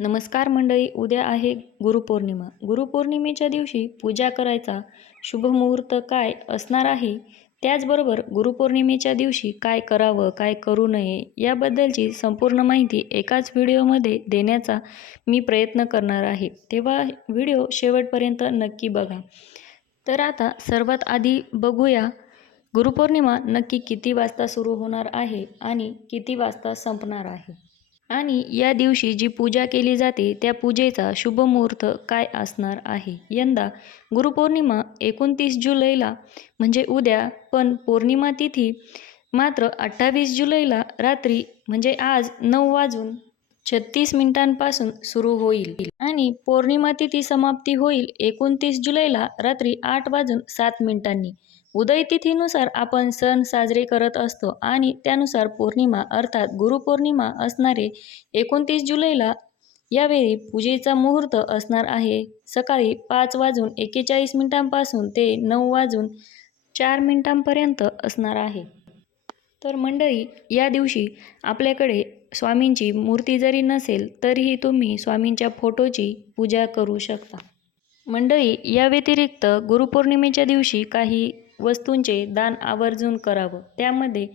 नमस्कार मंडळी, उद्या आहे गुरुपौर्णिमा. गुरुपौर्णिमेच्या दिवशी पूजा करायचा शुभ मुहूर्त काय असणार आहे, त्याचबरोबर गुरुपौर्णिमेच्या दिवशी काय करावं, काय करू नये याबद्दलची संपूर्ण माहिती एकाच व्हिडिओमध्ये देण्याचा मी प्रयत्न करणार आहे. तेव्हा व्हिडिओ शेवटपर्यंत नक्की बघा. तर आता सर्वात आधी बघूया गुरुपौर्णिमा नक्की किती वाजता सुरू होणार आहे आणि किती वाजता संपणार आहे. आणि या दिवशी जी पूजा केली जाते त्या पूजेचा शुभ मुहूर्त काय असणार आहे. यंदा गुरुपौर्णिमा 29 जुलैला म्हणजे उद्या, पण पौर्णिमा तिथी मात्र 28 जुलैला रात्री म्हणजे आज 9:36 सुरू होईल आणि पौर्णिमा तिथी समाप्ती होईल 29 जुलैला रात्री 8:07. उदय तिथीनुसार आपण सण साजरे करत असतो आणि त्यानुसार पौर्णिमा अर्थात गुरुपौर्णिमा असणारे 29 जुलैला यावेळी पूजेचा मुहूर्त असणार आहे सकाळी 5:41 ते 9:04 असणार आहे. तर मंडळी, या दिवशी आपल्याकडे स्वामींची मूर्ती जरी नसेल तरीही तुम्ही स्वामींच्या फोटोची पूजा करू शकता. मंडळी, या व्यतिरिक्त गुरुपौर्णिमेच्या दिवशी काही वस्तूंचे दान आवर्जून करावं. त्यामध्ये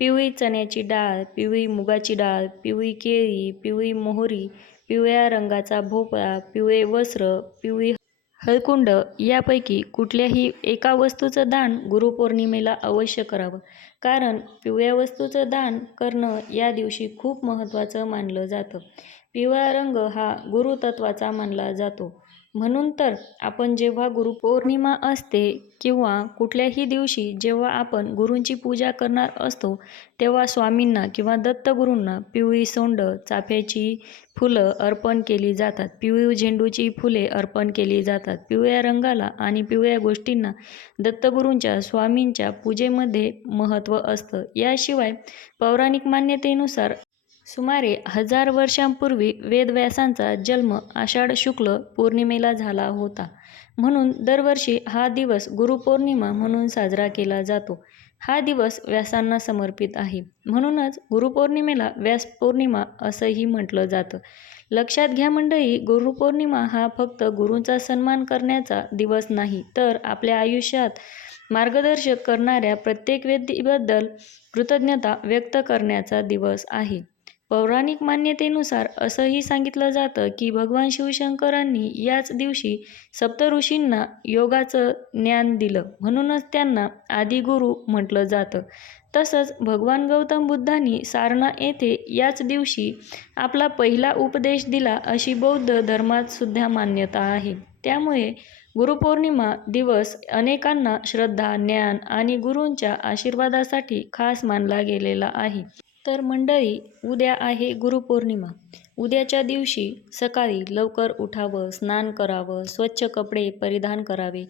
पिवळी चण्याची डाळ, पिवळी मुगाची डाळ, पिवळी केळी, पिवळी मोहरी, पिवळ्या रंगाचा भोपळा, पिवळे वस्त्र, पिवळी हळकुंड यापैकी कुठल्याही एका वस्तूचं दान गुरुपौर्णिमेला अवश्य करावं. कारण पिवळ्या वस्तूचं दान करणं या दिवशी खूप महत्त्वाचं मानलं जातं. पिवळा रंग हा गुरुतत्वाचा मानला जातो. म्हणून तर आपण जेव्हा गुरुपौर्णिमा असते किंवा कुठल्याही दिवशी जेव्हा आपण गुरूंची पूजा करणार असतो तेव्हा स्वामींना किंवा दत्तगुरूंना पिवळी सोंडं, चाफ्याची फुलं अर्पण केली जातात. पिवळी झेंडूची फुले अर्पण केली जातात. पिवळ्या रंगाला आणि पिवळ्या गोष्टींना दत्तगुरूंच्या स्वामींच्या पूजेमध्ये महत्त्व असतं. याशिवाय पौराणिक मान्यतेनुसार सुमारे 1000 वर्षांपूर्वी वेदव्यासांचा जन्म आषाढ शुक्ल पौर्णिमेला झाला होता. म्हणून दरवर्षी हा दिवस गुरुपौर्णिमा म्हणून साजरा केला जातो. हा दिवस व्यासांना समर्पित आहे. म्हणूनच गुरुपौर्णिमेला व्यास पौर्णिमा असंही म्हटलं जातं. लक्षात घ्या मंडळी, गुरुपौर्णिमा हा फक्त गुरूंचा सन्मान करण्याचा दिवस नाही, तर आपल्या आयुष्यात मार्गदर्शक करणाऱ्या प्रत्येक व्यक्तीबद्दल कृतज्ञता व्यक्त करण्याचा दिवस आहे. पौराणिक मान्यतेनुसार असंही सांगितलं जातं की भगवान शिवशंकरांनी याच दिवशी सप्तऋषींना योगाचं ज्ञान दिलं, म्हणूनच त्यांना आदिगुरू म्हटलं जातं. तसंच भगवान गौतम बुद्धांनी सारनाथ येथे याच दिवशी आपला पहिला उपदेश दिला अशी बौद्ध धर्मात सुद्धा मान्यता आहे. त्यामुळे गुरुपौर्णिमा दिवस अनेकांना श्रद्धा, ज्ञान आणि गुरूंच्या आशीर्वादासाठी खास मानला गेलेला आहे. तर मंडळी, उद्या आहे गुरुपौर्णिमा. उद्याच्या दिवशी सकाळी लवकर उठावं, स्नान करावं, स्वच्छ कपडे परिधान करावे,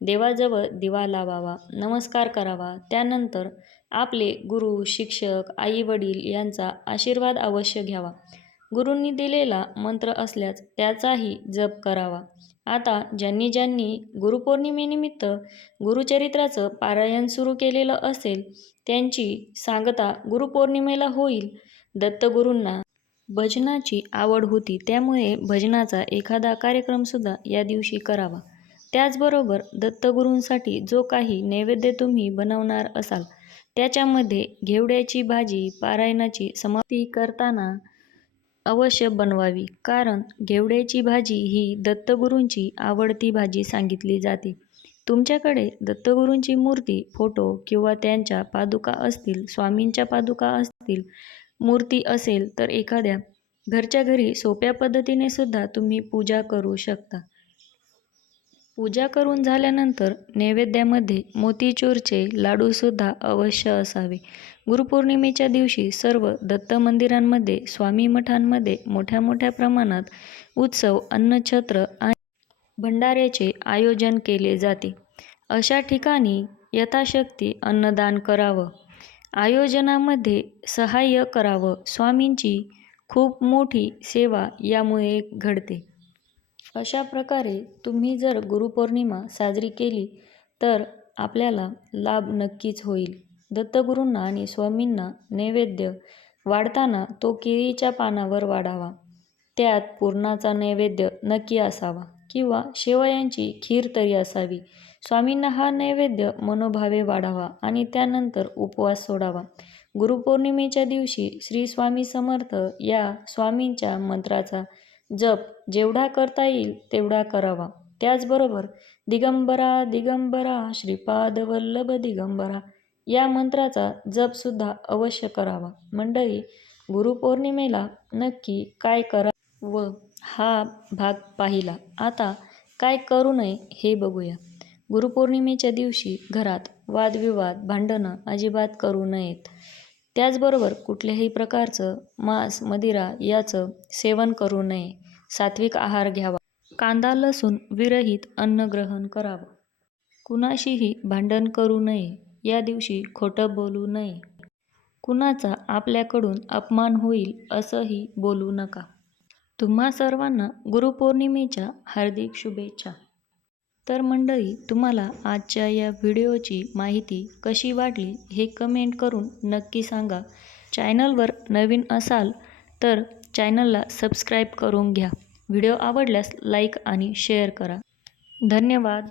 देवाजवळ दिवा लावावा, नमस्कार करावा. त्यानंतर आपले गुरु, शिक्षक, आई-वडील यांचा आशीर्वाद अवश्य घ्यावा. गुरूंनी दिलेला मंत्र असल्यास त्याचाही जप करावा. आता ज्यांनी ज्यांनी गुरुपौर्णिमेनिमित्त गुरुचरित्राचं पारायण सुरू केलेलं असेल त्यांची सांगता गुरुपौर्णिमेला होईल. दत्तगुरूंना भजनाची आवड होती, त्यामुळे भजनाचा एखादा कार्यक्रमसुद्धा या दिवशी करावा. त्याचबरोबर दत्तगुरूंसाठी जो काही नैवेद्य तुम्ही बनवणार असाल त्याच्यामध्ये घेवड्याची भाजी पारायणाची समाप्ती करताना अवश्य बनवावी. कारण घेवड्याची भाजी ही दत्तगुरूंची आवडती भाजी सांगितली जाते. तुमच्याकडे दत्तगुरूंची मूर्ती, फोटो किंवा त्यांच्या पादुका असतील, स्वामींच्या पादुका असतील, मूर्ती असेल तर एखाद्या घरच्या घरी सोप्या पद्धतीने सुद्धा तुम्ही पूजा करू शकता. पूजा करून झाल्यानंतर नैवेद्यामध्ये मोतीचूरचे लाडूसुद्धा अवश्य असावे. गुरुपौर्णिमेच्या दिवशी सर्व दत्त मंदिरांमध्ये, स्वामी मठांमध्ये मोठ्या मोठ्या प्रमाणात उत्सव, अन्नछत्र आणि भंडाऱ्याचे आयोजन केले जाते. अशा ठिकाणी यथाशक्ती अन्नदान करावं, आयोजनामध्ये सहाय्य करावं. स्वामींची खूप मोठी सेवा यामुळे घडते. अशा प्रकारे तुम्ही जर गुरुपौर्णिमा साजरी केली तर आपल्याला लाभ नक्कीच होईल. दत्तगुरूंना आणि स्वामींना नैवेद्य वाढताना तो केळीच्या पानावर वाढावा. त्यात पुरणाचा नैवेद्य नक्की असावा किंवा शेवयांची खीर तरी असावी. स्वामींना हा नैवेद्य मनोभावे वाढावा आणि त्यानंतर उपवास सोडावा. गुरुपौर्णिमेच्या दिवशी श्री स्वामी समर्थ या स्वामींच्या मंत्राचा जप जेवढा करता येईल तेवढा करावा. त्याचबरोबर दिगंबरा दिगंबरा श्रीपाद वल्लभ दिगंबरा या मंत्राचा जपसुद्धा अवश्य करावा. मंडळी, गुरुपौर्णिमेला नक्की काय करा व हा भाग पाहिला. आता काय करू नये हे बघूया. गुरुपौर्णिमेच्या दिवशी घरात वादविवाद, भांडणं अजिबात करू नयेत. त्याचबरोबर कुठल्याही प्रकारचं मांस, मदिरा याचं सेवन करू नये. सात्विक आहार घ्यावा. कांदा लसूण विरहित अन्न ग्रहण करावं. कुणाशीही भांडण करू नये. या दिवशी खोटं बोलू नये. कुणाचा आपल्याकडून अपमान होईल असंही बोलू नका. तुम्हा सर्वांना गुरुपौर्णिमेच्या हार्दिक शुभेच्छा. तर मंडळी, तुम्हाला आजच्या या व्हिडिओची माहिती कशी वाटली हे कमेंट करून नक्की सांगा. चॅनलवर नवीन असाल तर चॅनलला सबस्क्राईब करून घ्या. व्हिडिओ आवडल्यास लाईक आणि शेअर करा. धन्यवाद.